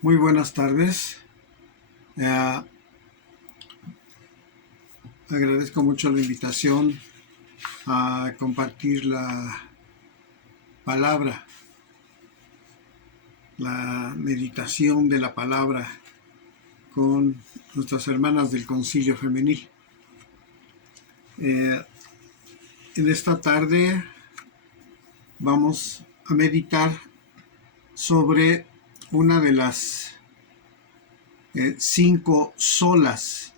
Muy buenas tardes. Eh, Agradezco mucho la invitación a compartir la palabra, la meditación de la palabra con nuestras hermanas del Concilio Femenil. En esta tarde vamos a meditar sobre una de las 5 solas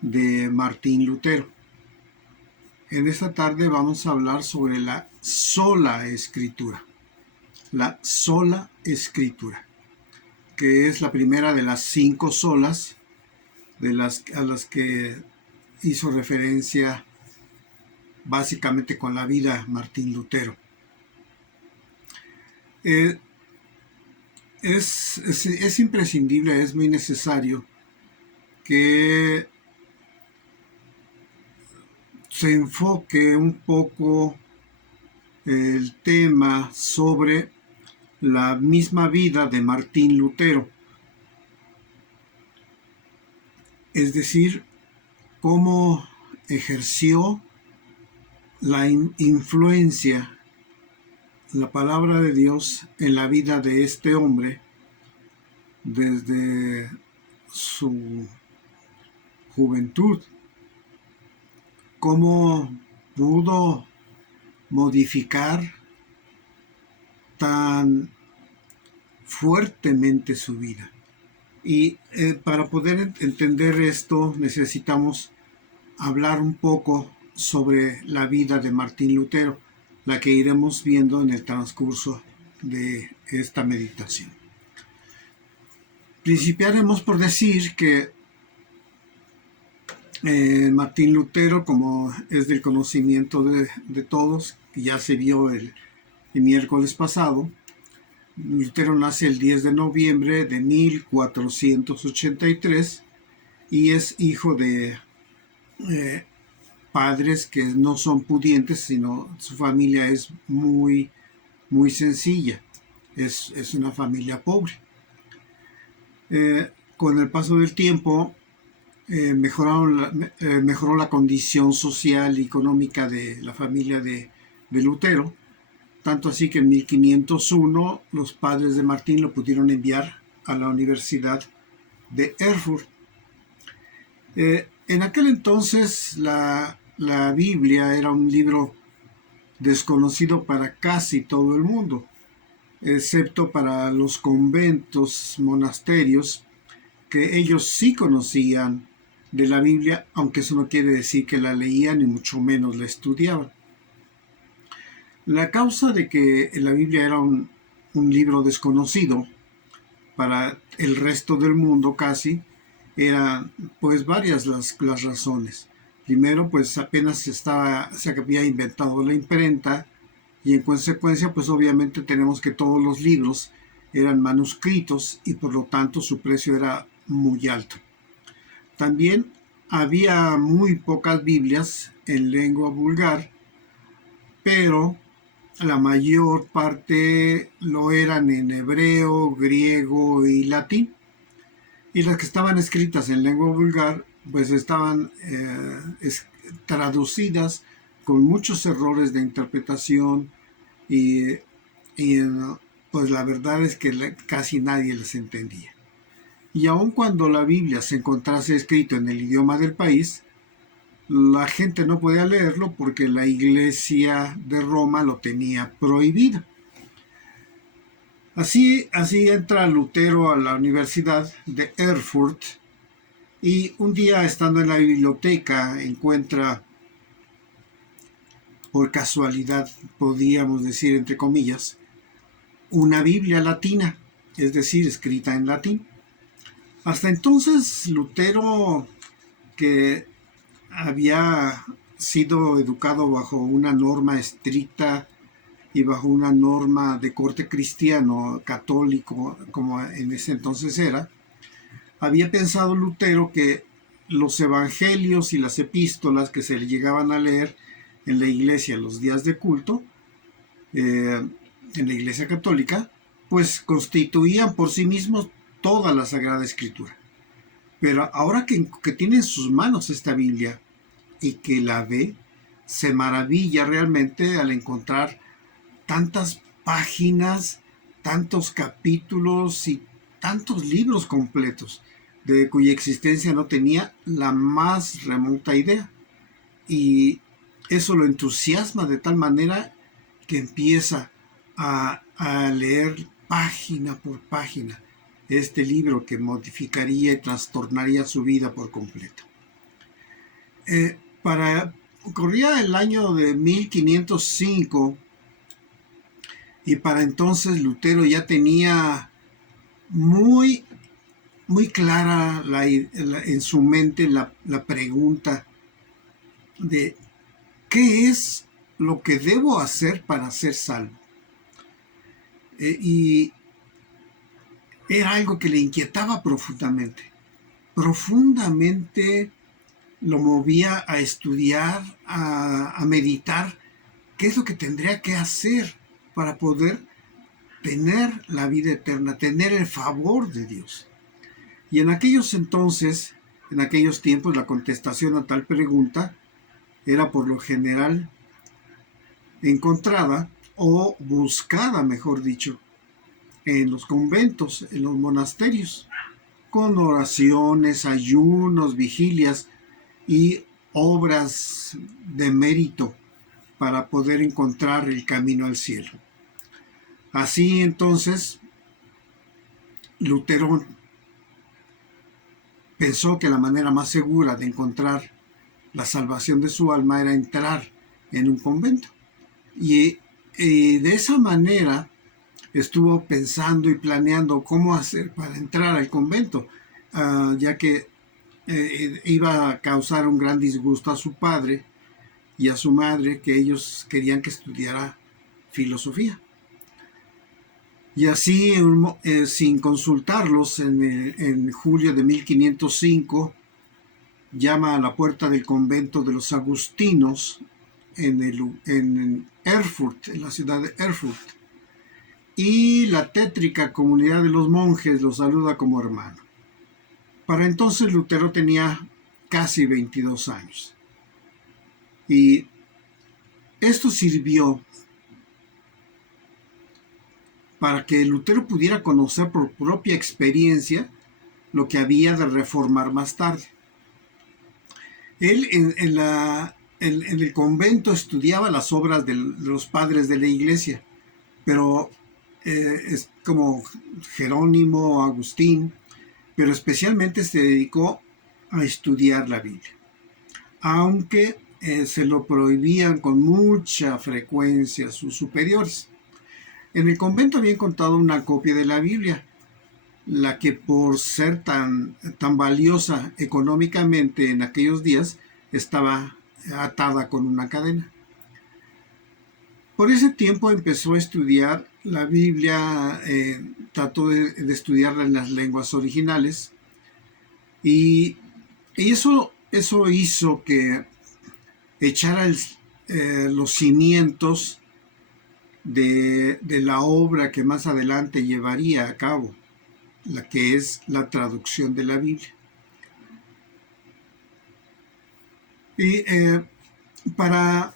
de Martín Lutero. En esta tarde vamos a hablar sobre la sola escritura. La sola escritura, que es la primera de las 5 solas a las que hizo referencia básicamente con la vida Martín Lutero. Es imprescindible, es muy necesario que se enfoque un poco el tema sobre la misma vida de Martín Lutero, es decir, cómo ejerció la influencia, la palabra de Dios en la vida de este hombre desde su juventud, cómo pudo modificar tan fuertemente su vida. Y para poder entender esto necesitamos hablar un poco sobre la vida de Martín Lutero, la que iremos viendo en el transcurso de esta meditación. Principiaremos por decir que Martín Lutero, como es del conocimiento de todos, ya se vio el miércoles pasado, Lutero nace el 10 de noviembre de 1483 y es hijo de padres que no son pudientes, sino su familia es muy, muy sencilla. Es una familia pobre. Con el paso del tiempo mejoró la condición social y económica de la familia de Lutero, tanto así que en 1501 los padres de Martín lo pudieron enviar a la Universidad de Erfurt. En aquel entonces la Biblia era un libro desconocido para casi todo el mundo, excepto para los conventos, monasterios, que ellos sí conocían de la Biblia, aunque eso no quiere decir que la leían ni mucho menos la estudiaban. La causa de que la Biblia era un libro desconocido para el resto del mundo casi, eran pues varias las razones. Primero, pues apenas se había inventado la imprenta y en consecuencia, pues obviamente tenemos que todos los libros eran manuscritos y por lo tanto su precio era muy alto. También había muy pocas Biblias en lengua vulgar, pero la mayor parte lo eran en hebreo, griego y latín. Y las que estaban escritas en lengua vulgar, pues estaban traducidas con muchos errores de interpretación y, y pues la verdad es que casi nadie les entendía. Y aun cuando la Biblia se encontrase escrito en el idioma del país, la gente no podía leerlo porque la Iglesia de Roma lo tenía prohibido. Así entra Lutero a la Universidad de Erfurt y un día estando en la biblioteca encuentra, por casualidad, podríamos decir entre comillas, una Biblia latina, es decir, escrita en latín. Hasta entonces Lutero, que había sido educado bajo una norma estricta y bajo una norma de corte cristiano, católico, como en ese entonces era, había pensado Lutero que los evangelios y las epístolas que se le llegaban a leer en la iglesia en los días de culto, en la iglesia católica, pues constituían por sí mismos toda la Sagrada Escritura. Pero ahora que tiene en sus manos esta Biblia y que la ve, se maravilla realmente al encontrar tantas páginas, tantos capítulos y tantos libros completos de cuya existencia no tenía la más remota idea. Y eso lo entusiasma de tal manera que empieza a leer página por página este libro que modificaría y trastornaría su vida por completo. Corría el año de 1505 y para entonces Lutero ya tenía muy, muy clara en su mente la pregunta de ¿qué es lo que debo hacer para ser salvo? Y era algo que le inquietaba profundamente. Profundamente lo movía a estudiar, a meditar qué es lo que tendría que hacer para poder tener la vida eterna, tener el favor de Dios. Y en aquellos entonces, en aquellos tiempos, la contestación a tal pregunta era por lo general encontrada o buscada, mejor dicho, en los conventos, en los monasterios, con oraciones, ayunos, vigilias y obras de mérito para poder encontrar el camino al cielo. Así entonces, Lutero pensó que la manera más segura de encontrar la salvación de su alma era entrar en un convento. Y de esa manera estuvo pensando y planeando cómo hacer para entrar al convento, ya que iba a causar un gran disgusto a su padre y a su madre, que ellos querían que estudiara filosofía. Y así, sin consultarlos, en julio de 1505, llama a la puerta del convento de los agustinos en Erfurt, en la ciudad de Erfurt. Y la tétrica comunidad de los monjes lo saluda como hermano. Para entonces Lutero tenía casi 22 años. Y esto sirvió para que Lutero pudiera conocer por propia experiencia lo que había de reformar más tarde. Él en el convento estudiaba las obras de los padres de la iglesia, pero es como Jerónimo, Agustín, pero especialmente se dedicó a estudiar la Biblia, aunque se lo prohibían con mucha frecuencia sus superiores. En el convento había encontrado una copia de la Biblia, la que por ser tan valiosa económicamente en aquellos días estaba atada con una cadena. Por ese tiempo empezó a estudiar la Biblia, trató de estudiarla en las lenguas originales y eso hizo que echara los cimientos de la obra que más adelante llevaría a cabo, la que es la traducción de la Biblia. Y para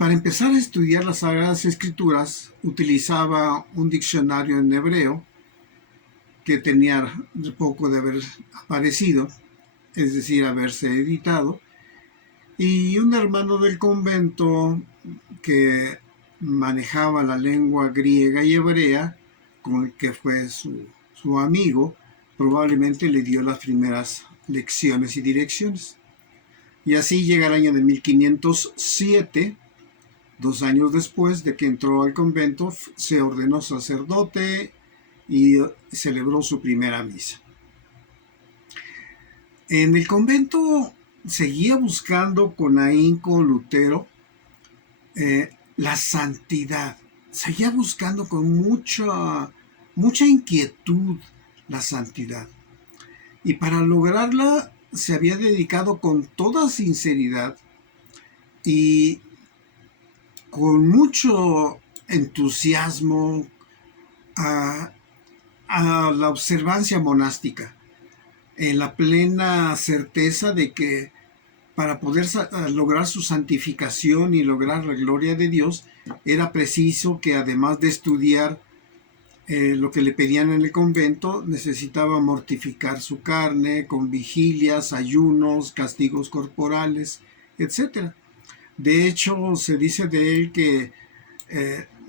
empezar a estudiar las Sagradas Escrituras, utilizaba un diccionario en hebreo que tenía poco de haber aparecido, es decir, haberse editado, y un hermano del convento que manejaba la lengua griega y hebrea, con el que fue su amigo, probablemente le dio las primeras lecciones y direcciones. Y así llega el año de 1507, 2 años después de que entró al convento, se ordenó sacerdote y celebró su primera misa. En el convento seguía buscando con ahínco Lutero la santidad, seguía buscando con mucha inquietud la santidad. Y para lograrla se había dedicado con toda sinceridad y con mucho entusiasmo a a la observancia monástica, en la plena certeza de que para poder lograr su santificación y lograr la gloria de Dios, era preciso que además de estudiar lo que le pedían en el convento, necesitaba mortificar su carne con vigilias, ayunos, castigos corporales, etc. De hecho, se dice de él que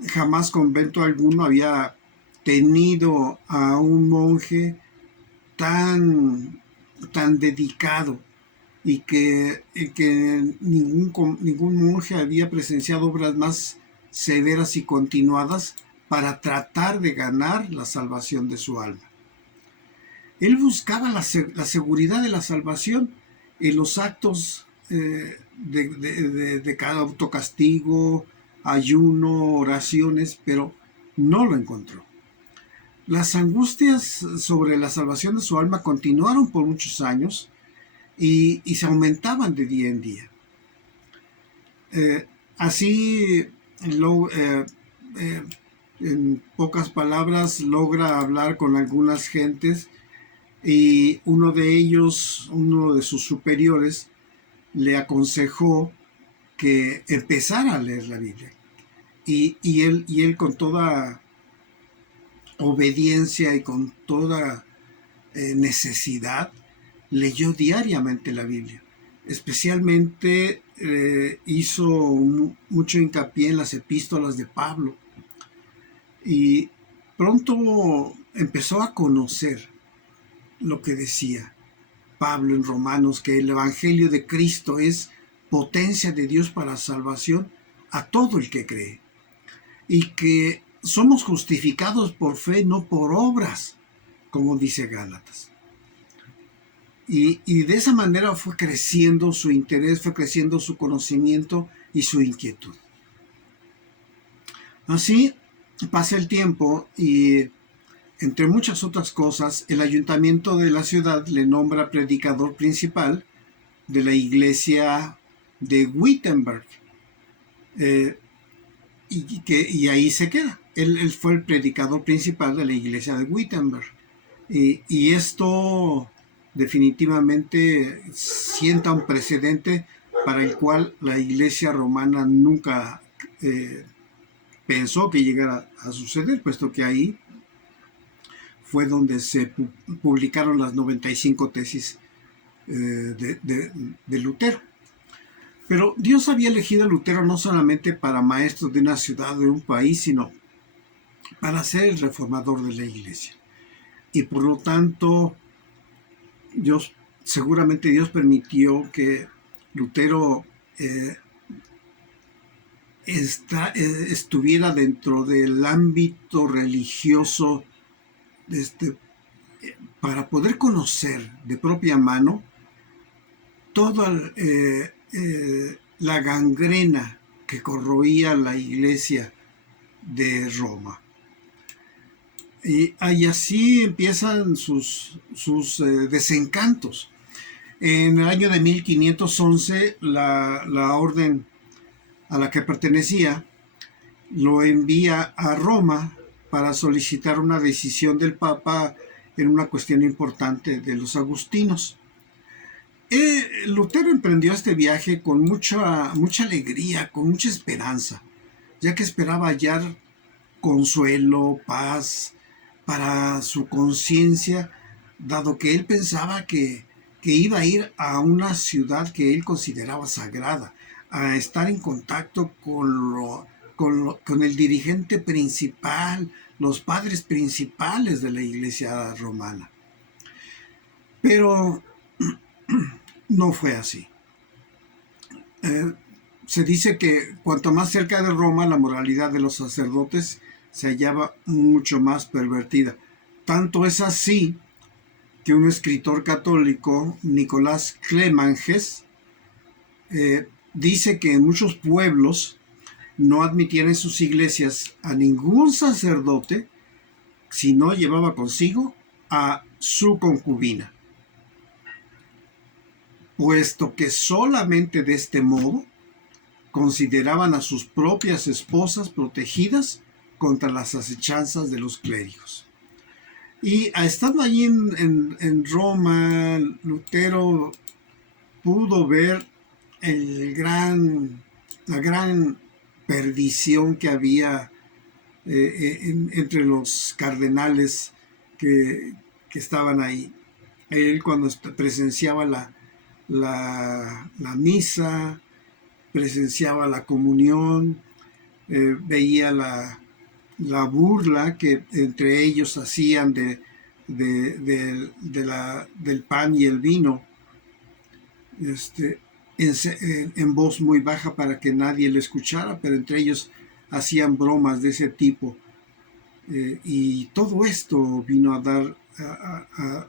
jamás convento alguno había tenido a un monje tan dedicado y que ningún monje había presenciado obras más severas y continuadas para tratar de ganar la salvación de su alma. Él buscaba la seguridad de la salvación en los actos de cada autocastigo, ayuno, oraciones, pero no lo encontró. Las angustias sobre la salvación de su alma continuaron por muchos años y se aumentaban de día en día. Así, en pocas palabras, logra hablar con algunas gentes y uno de sus superiores, le aconsejó que empezara a leer la Biblia. Y él con toda obediencia y con toda necesidad, leyó diariamente la Biblia. Especialmente hizo mucho hincapié en las epístolas de Pablo. Y pronto empezó a conocer lo que decía Pablo en Romanos, que el Evangelio de Cristo es potencia de Dios para salvación a todo el que cree. Y que somos justificados por fe, no por obras, como dice Gálatas. Y de esa manera fue creciendo su interés, fue creciendo su conocimiento y su inquietud. Así pasa el tiempo y, entre muchas otras cosas, el ayuntamiento de la ciudad le nombra predicador principal de la iglesia de Wittenberg. Y ahí se queda. Él fue el predicador principal de la iglesia de Wittenberg. Y esto definitivamente sienta un precedente para el cual la iglesia romana nunca pensó que llegara a suceder, puesto que ahí fue donde se publicaron las 95 tesis de Lutero. Pero Dios había elegido a Lutero no solamente para maestro de una ciudad o de un país, sino para ser el reformador de la iglesia. Y por lo tanto, seguramente Dios permitió que Lutero estuviera dentro del ámbito religioso para poder conocer de propia mano toda la gangrena que corroía la iglesia de Roma. Y así empiezan sus desencantos. En el año de 1511, la orden a la que pertenecía lo envía a Roma para solicitar una decisión del Papa en una cuestión importante de los agustinos. Lutero emprendió este viaje con mucha alegría, con mucha esperanza, ya que esperaba hallar consuelo, paz para su conciencia, dado que él pensaba que iba a ir a una ciudad que él consideraba sagrada, a estar en contacto con el dirigente principal, los padres principales de la iglesia romana. Pero no fue así. Se dice que cuanto más cerca de Roma, la moralidad de los sacerdotes se hallaba mucho más pervertida. Tanto es así que un escritor católico, Nicolás Clemanges, dice que en muchos pueblos no admitían en sus iglesias a ningún sacerdote si no llevaba consigo a su concubina, puesto que solamente de este modo consideraban a sus propias esposas protegidas contra las acechanzas de los clérigos. Y estando allí en Roma, Lutero pudo ver la gran perdición que había entre los cardenales que, que estaban ahí. Él cuando presenciaba la misa, presenciaba la comunión, veía la burla que entre ellos hacían del pan y el vino, este, en voz muy baja para que nadie lo escuchara, pero entre ellos hacían bromas de ese tipo. Y todo esto vino a dar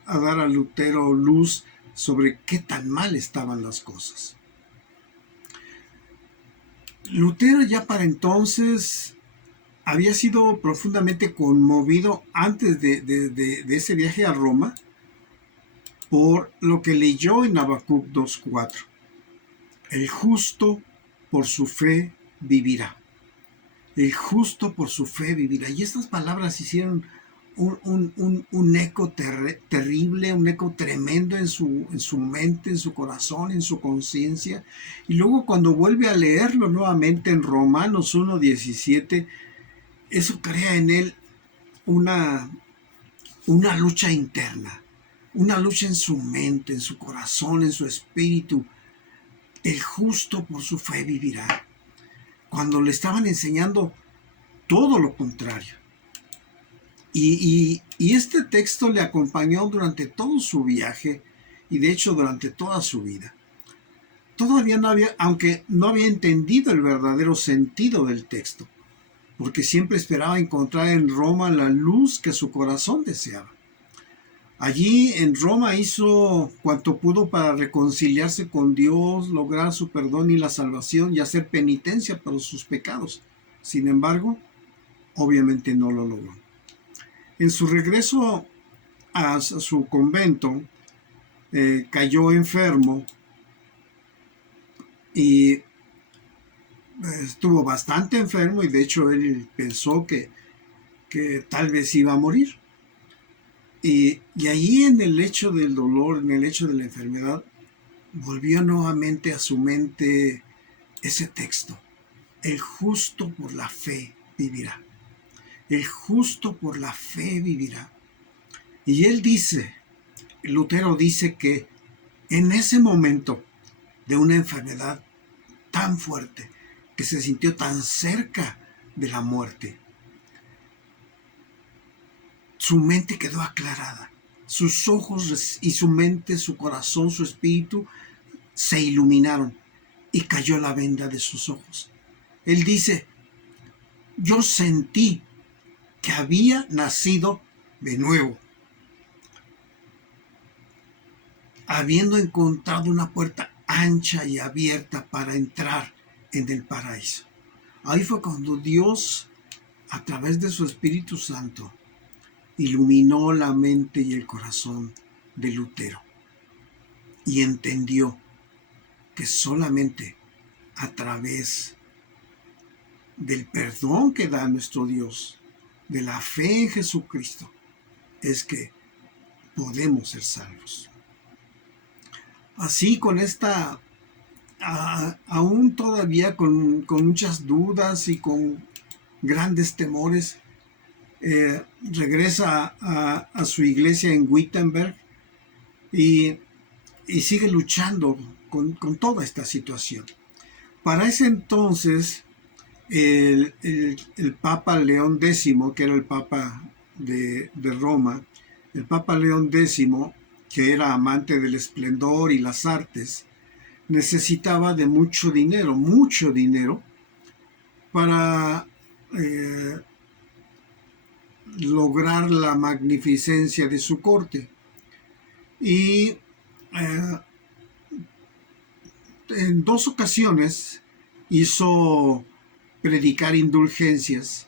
a Lutero luz sobre qué tan mal estaban las cosas. Lutero ya para entonces había sido profundamente conmovido antes de ese viaje a Roma por lo que leyó en Habacuc 2:4. El justo por su fe vivirá. El justo por su fe vivirá. Y estas palabras hicieron un eco terrible, un eco tremendo en su mente, en su corazón, en su conciencia. Y luego cuando vuelve a leerlo nuevamente en Romanos 1:17, eso crea en él una, una lucha interna, una lucha en su mente, en su corazón, en su espíritu. El justo por su fe vivirá. Cuando le estaban enseñando todo lo contrario. Y este texto le acompañó durante todo su viaje y de hecho durante toda su vida. Todavía no había, aunque no había entendido el verdadero sentido del texto, porque siempre esperaba encontrar en Roma la luz que su corazón deseaba. Allí en Roma hizo cuanto pudo para reconciliarse con Dios, lograr su perdón y la salvación y hacer penitencia por sus pecados. Sin embargo, obviamente no lo logró. En su regreso a su convento, cayó enfermo y estuvo bastante enfermo y de hecho él pensó que tal vez iba a morir. Y ahí en el hecho del dolor, en el hecho de la enfermedad, volvió nuevamente a su mente ese texto. El justo por la fe vivirá. El justo por la fe vivirá. Y él dice, Lutero dice que en ese momento de una enfermedad tan fuerte, que se sintió tan cerca de la muerte, su mente quedó aclarada. Sus ojos y su mente, su corazón, su espíritu se iluminaron y cayó la venda de sus ojos. Él dice, yo sentí que había nacido de nuevo, habiendo encontrado una puerta ancha y abierta para entrar en el paraíso. Ahí fue cuando Dios, a través de su Espíritu Santo, iluminó la mente y el corazón de Lutero y entendió que solamente a través del perdón que da nuestro Dios, de la fe en Jesucristo, es que podemos ser salvos. Así con esta, aún todavía con muchas dudas y con grandes temores, regresa a su iglesia en Wittenberg y sigue luchando con toda esta situación. Para ese entonces, el Papa León X, que era el Papa de Roma, el Papa León X, que era amante del esplendor y las artes, necesitaba de mucho dinero para lograr la magnificencia de su corte. Y en 2 ocasiones hizo predicar indulgencias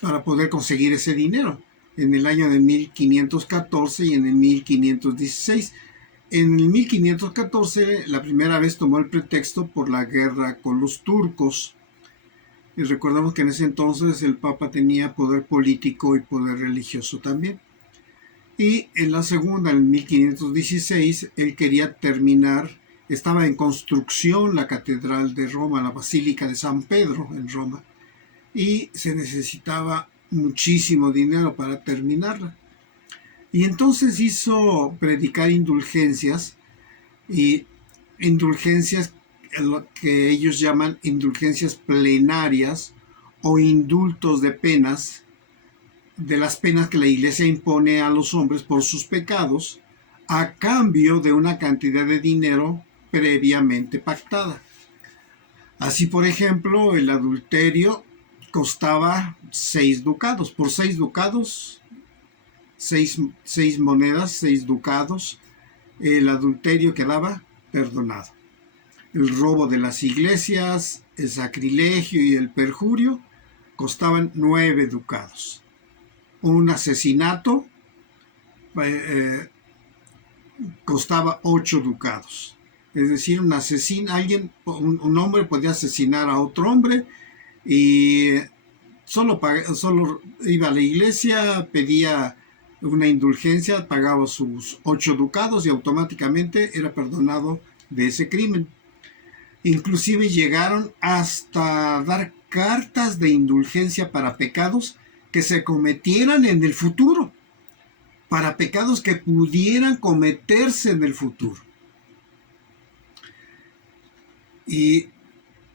para poder conseguir ese dinero, en el año de 1514 y en el 1516. En el 1514 la primera vez tomó el pretexto por la guerra con los turcos. Y recordamos que en ese entonces el Papa tenía poder político y poder religioso también. Y en la segunda, en 1516, él quería terminar, estaba en construcción la Catedral de Roma, la Basílica de San Pedro en Roma, y se necesitaba muchísimo dinero para terminarla. Y entonces hizo predicar indulgencias, y indulgencias lo que ellos llaman indulgencias plenarias o indultos de penas, de las penas que la Iglesia impone a los hombres por sus pecados, a cambio de una cantidad de dinero previamente pactada. Así, por ejemplo, el adulterio costaba 6 ducados. Por 6 ducados, 6 monedas, 6 ducados, el adulterio quedaba perdonado. El robo de las iglesias, el sacrilegio y el perjurio costaban 9 ducados. Un asesinato costaba 8 ducados. Es decir, un hombre podía asesinar a otro hombre y solo iba a la iglesia, pedía una indulgencia, pagaba sus 8 ducados y automáticamente era perdonado de ese crimen. Inclusive llegaron hasta dar cartas de indulgencia para pecados que se cometieran en el futuro, para pecados que pudieran cometerse en el futuro. Y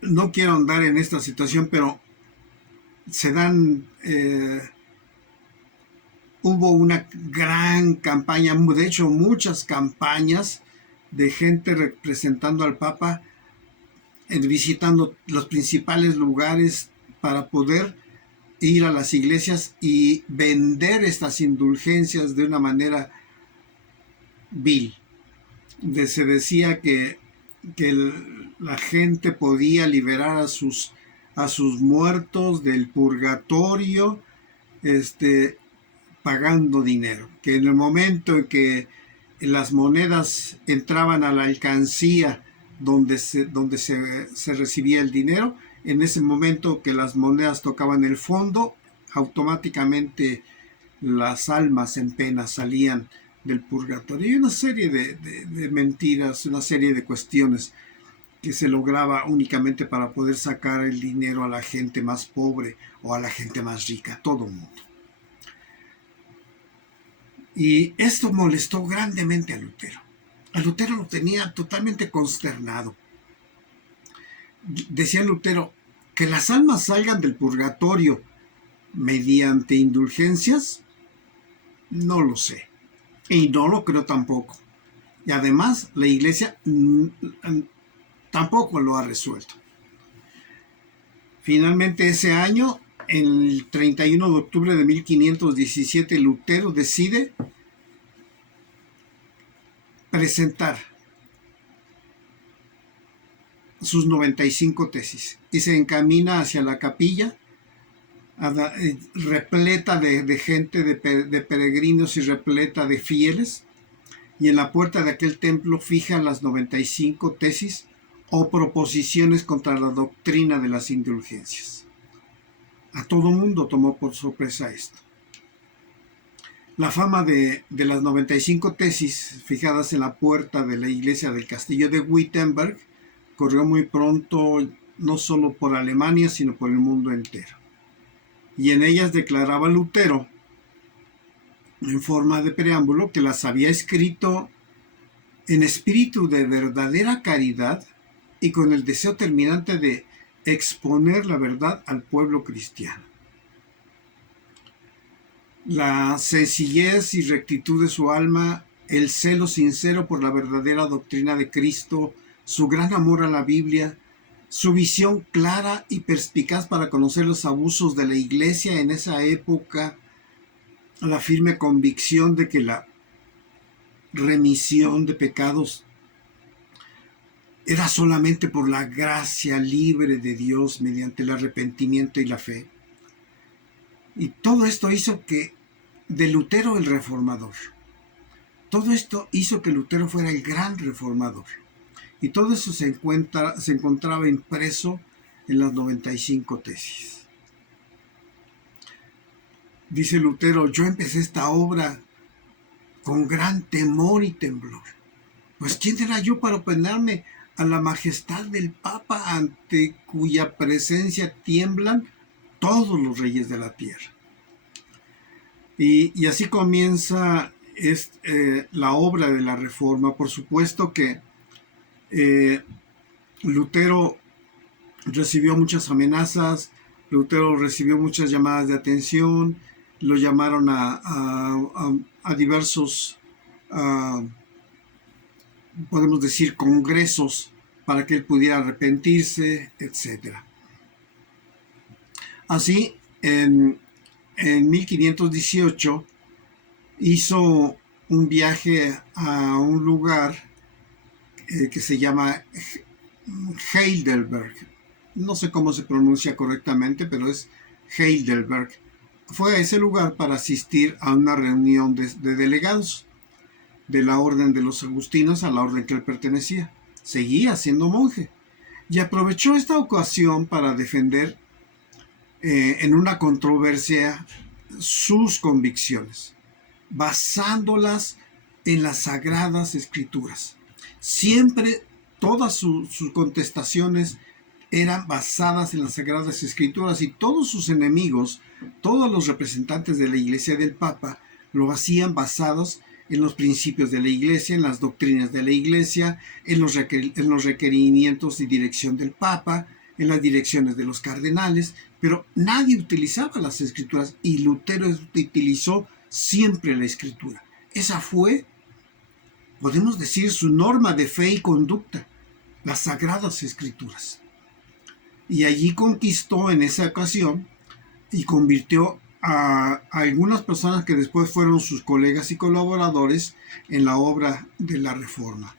no quiero andar en esta situación, pero se dan, hubo una gran campaña, de hecho muchas campañas de gente representando al Papa, visitando los principales lugares para poder ir a las iglesias y vender estas indulgencias de una manera vil. Se decía que la gente podía liberar a sus muertos del purgatorio pagando dinero, que en el momento en que las monedas entraban a la alcancía donde se recibía el dinero, en ese momento que las monedas tocaban el fondo, automáticamente las almas en pena salían del purgatorio. Y una serie de mentiras, una serie de cuestiones que se lograba únicamente para poder sacar el dinero a la gente más pobre o a la gente más rica, a todo el mundo. Y esto molestó grandemente a Lutero. A Lutero lo tenía totalmente consternado. Decía Lutero, que las almas salgan del purgatorio mediante indulgencias, no lo sé. Y no lo creo tampoco. Y además, la Iglesia tampoco lo ha resuelto. Finalmente, ese año, el 31 de octubre de 1517, Lutero decide presentar sus 95 tesis y se encamina hacia la capilla repleta de gente, de peregrinos y repleta de fieles, y en la puerta de aquel templo fija las 95 tesis o proposiciones contra la doctrina de las indulgencias. A todo mundo tomó por sorpresa esto. La fama de las 95 tesis fijadas en la puerta de la iglesia del castillo de Wittenberg corrió muy pronto no solo por Alemania, sino por el mundo entero. Y en ellas declaraba Lutero, en forma de preámbulo, que las había escrito en espíritu de verdadera caridad y con el deseo terminante de exponer la verdad al pueblo cristiano. La sencillez y rectitud de su alma, el celo sincero por la verdadera doctrina de Cristo, su gran amor a la Biblia, su visión clara y perspicaz para conocer los abusos de la Iglesia en esa época, la firme convicción de que la remisión de pecados era solamente por la gracia libre de Dios mediante el arrepentimiento y la fe. Y todo esto hizo que de Lutero el reformador. Todo esto hizo que Lutero fuera el gran reformador. Y todo eso se encontraba impreso en las 95 tesis. Dice Lutero: yo empecé esta obra con gran temor y temblor. Pues ¿quién era yo para oponerme a la majestad del Papa, ante cuya presencia tiemblan todos los reyes de la tierra? Y así comienza la obra de la Reforma. Por supuesto que Lutero recibió muchas amenazas, Lutero recibió muchas llamadas de atención, lo llamaron a diversos, podemos decir, congresos para que él pudiera arrepentirse, etc. Así, en 1518 hizo un viaje a un lugar que se llama Heidelberg. No sé cómo se pronuncia correctamente, pero es Heidelberg. Fue a ese lugar para asistir a una reunión de delegados de la orden de los agustinos, a la orden que él pertenecía. Seguía siendo monje y aprovechó esta ocasión para defender en una controversia sus convicciones, basándolas en las Sagradas Escrituras. Siempre todas sus contestaciones eran basadas en las Sagradas Escrituras, y todos sus enemigos, todos los representantes de la Iglesia del Papa, lo hacían basados en los principios de la Iglesia, en las doctrinas de la Iglesia, en los requerimientos y dirección del Papa, en las direcciones de los cardenales, pero nadie utilizaba las Escrituras, y Lutero utilizó siempre la Escritura. Esa fue, podemos decir, su norma de fe y conducta, las Sagradas Escrituras. Y allí conquistó en esa ocasión y convirtió a algunas personas que después fueron sus colegas y colaboradores en la obra de la Reforma.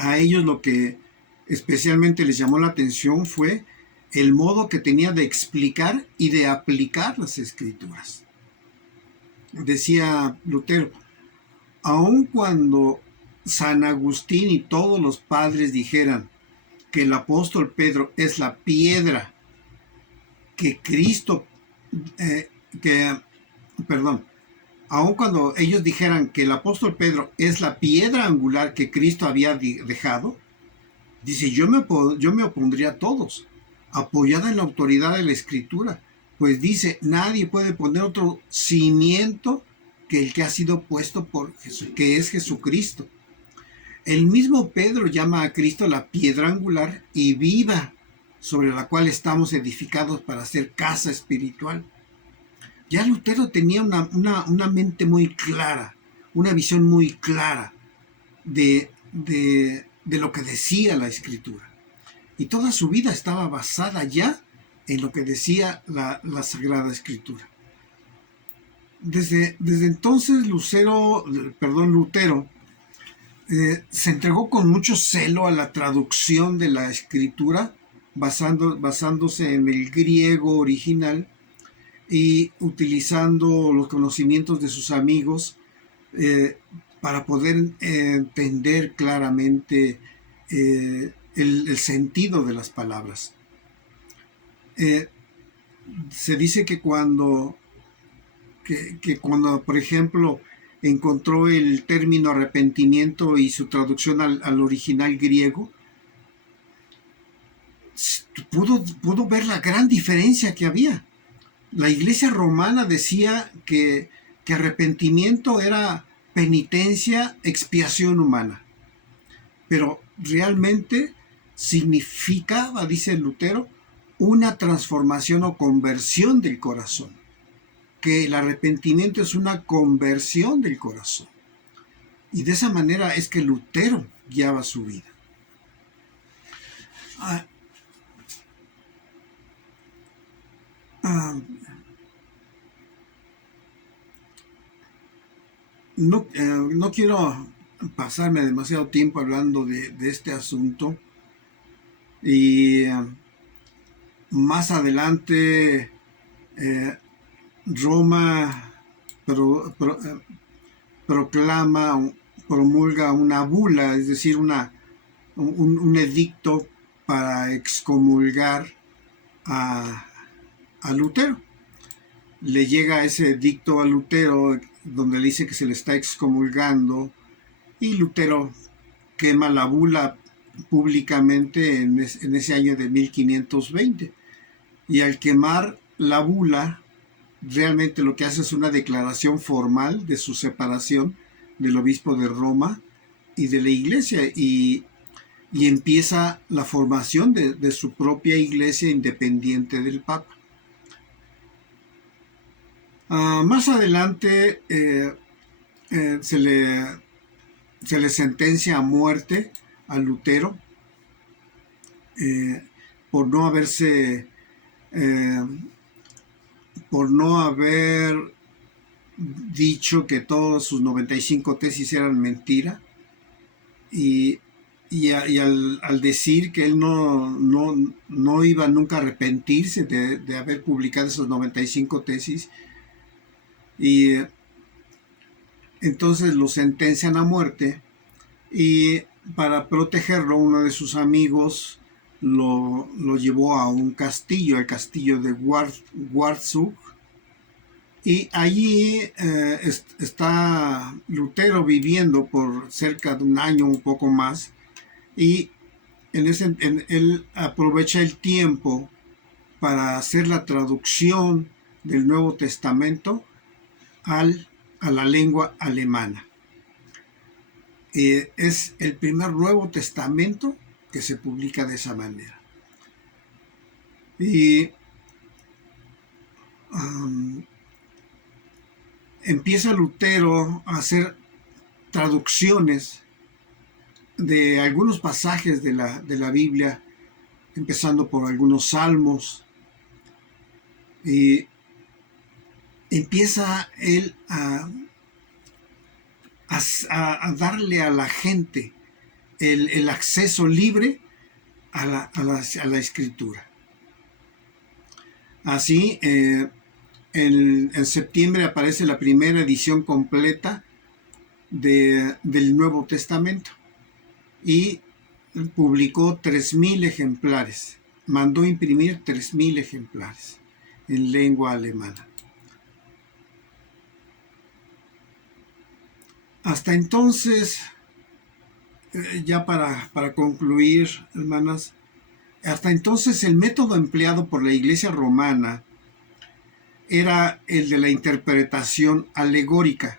A ellos lo que especialmente les llamó la atención fue el modo que tenía de explicar y de aplicar las Escrituras. Decía Lutero: aun cuando San Agustín y todos los padres dijeran que el apóstol Pedro es la piedra que Cristo, aun cuando ellos dijeran que el apóstol Pedro es la piedra angular que Cristo había dejado, dice, yo me opondría a todos, apoyada en la autoridad de la Escritura, pues dice, nadie puede poner otro cimiento que el que ha sido puesto por Jesús, que es Jesucristo. El mismo Pedro llama a Cristo la piedra angular y viva, sobre la cual estamos edificados para hacer casa espiritual. Ya Lutero tenía una mente muy clara, una visión muy clara de lo que decía la Escritura. Y toda su vida estaba basada ya en lo que decía la Sagrada Escritura. Desde entonces Lutero se entregó con mucho celo a la traducción de la Escritura, basándose en el griego original y utilizando los conocimientos de sus amigos para poder entender claramente el sentido de las palabras. Se dice que cuando, por ejemplo, encontró el término arrepentimiento y su traducción al original griego, pudo ver la gran diferencia que había. La Iglesia romana decía que arrepentimiento era penitencia, expiación humana, pero realmente significaba, dice Lutero, una transformación o conversión del corazón, que el arrepentimiento es una conversión del corazón. Y de esa manera es que Lutero guiaba su vida. No quiero pasarme demasiado tiempo hablando de este asunto, y más adelante Roma promulga una bula, es decir, un edicto para excomulgar a, a Lutero. Le llega ese edicto a Lutero donde le dice que se le está excomulgando, y Lutero quema la bula públicamente en ese año de 1520. Y al quemar la bula, realmente lo que hace es una declaración formal de su separación del obispo de Roma y de la iglesia, y empieza la formación de su propia iglesia independiente del Papa. Más adelante se le sentencia a muerte a Lutero por no haberse por no haber dicho que todas sus 95 tesis eran mentira, y al decir que él no iba nunca a arrepentirse de haber publicado esas 95 tesis, y entonces lo sentencian a muerte, y para protegerlo uno de sus amigos lo llevó a un castillo, el castillo de Wartzug, y allí está Lutero viviendo por cerca de un año, un poco más, y él aprovecha el tiempo para hacer la traducción del Nuevo Testamento a la lengua alemana. Es el primer Nuevo Testamento que se publica de esa manera. Y empieza Lutero a hacer traducciones de algunos pasajes de la Biblia, empezando por algunos salmos, y empieza él a darle a la gente el acceso libre a la escritura. Así, en septiembre aparece la primera edición completa del Nuevo Testamento, y publicó 3,000 ejemplares, mandó imprimir 3,000 ejemplares en lengua alemana. Hasta entonces, ya para concluir, hermanas, hasta entonces el método empleado por la Iglesia romana era el de la interpretación alegórica,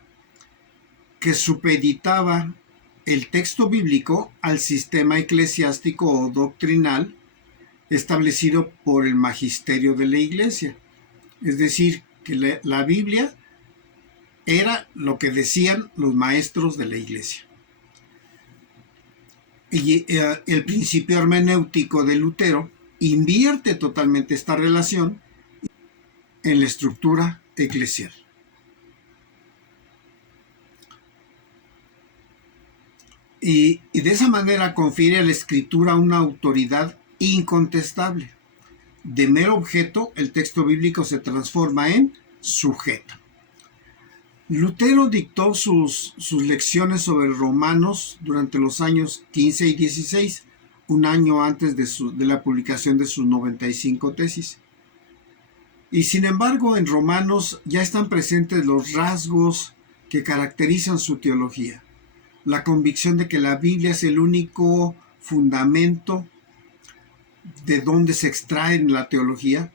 que supeditaba el texto bíblico al sistema eclesiástico o doctrinal establecido por el magisterio de la Iglesia. Es decir, que la Biblia era lo que decían los maestros de la Iglesia. Y el principio hermenéutico de Lutero invierte totalmente esta relación en la estructura eclesial. Y de esa manera confiere a la escritura una autoridad incontestable. De mero objeto, el texto bíblico se transforma en sujeto. Lutero dictó sus lecciones sobre Romanos durante los años 15 y 16, un año antes de la publicación de sus 95 tesis. Y sin embargo, en Romanos ya están presentes los rasgos que caracterizan su teología. La convicción de que la Biblia es el único fundamento de donde se extrae la teología,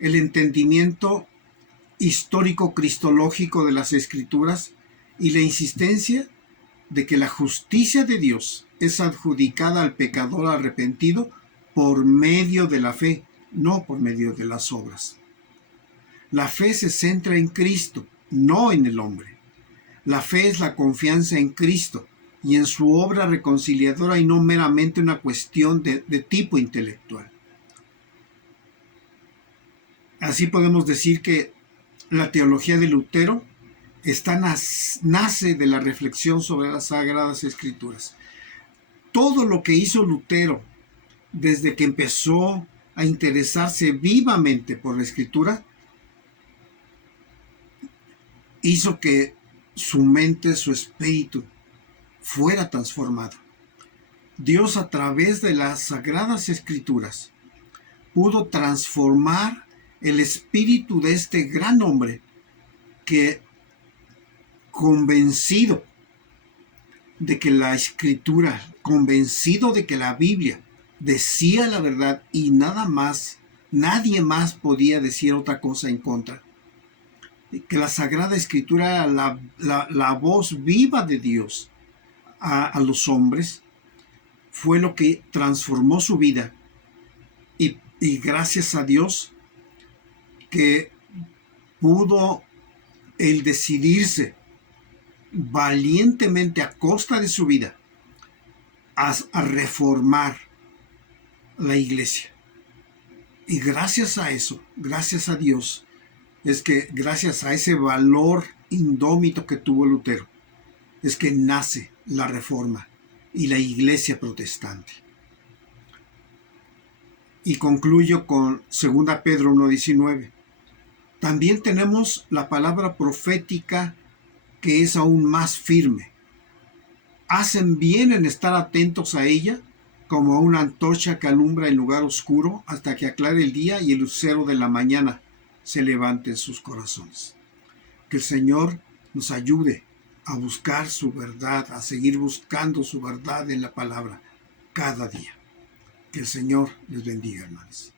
el entendimiento histórico cristológico de las Escrituras, y la insistencia de que la justicia de Dios es adjudicada al pecador arrepentido por medio de la fe, no por medio de las obras. La fe se centra en Cristo, no en el hombre. La fe es la confianza en Cristo y en su obra reconciliadora, y no meramente una cuestión de tipo intelectual. Así podemos decir que la teología de Lutero nace de la reflexión sobre las Sagradas Escrituras. Todo lo que hizo Lutero desde que empezó a interesarse vivamente por la Escritura hizo que su mente, su espíritu fuera transformado. Dios, a través de las Sagradas Escrituras, pudo transformar el espíritu de este gran hombre que, convencido de que la Escritura, convencido de que la Biblia decía la verdad y nada más, nadie más podía decir otra cosa en contra, que la Sagrada Escritura era la voz viva de Dios a los hombres, fue lo que transformó su vida. Y gracias a Dios que pudo él decidirse valientemente a costa de su vida a reformar la iglesia. Y gracias a eso, gracias a Dios, es que gracias a ese valor indómito que tuvo Lutero, es que nace la Reforma y la Iglesia protestante. Y concluyo con 2 Pedro 1:19. También tenemos la palabra profética que es aún más firme. Hacen bien en estar atentos a ella, como a una antorcha que alumbra el lugar oscuro hasta que aclare el día y el lucero de la mañana se levante en sus corazones. Que el Señor nos ayude a buscar su verdad, a seguir buscando su verdad en la palabra cada día. Que el Señor les bendiga, hermanos.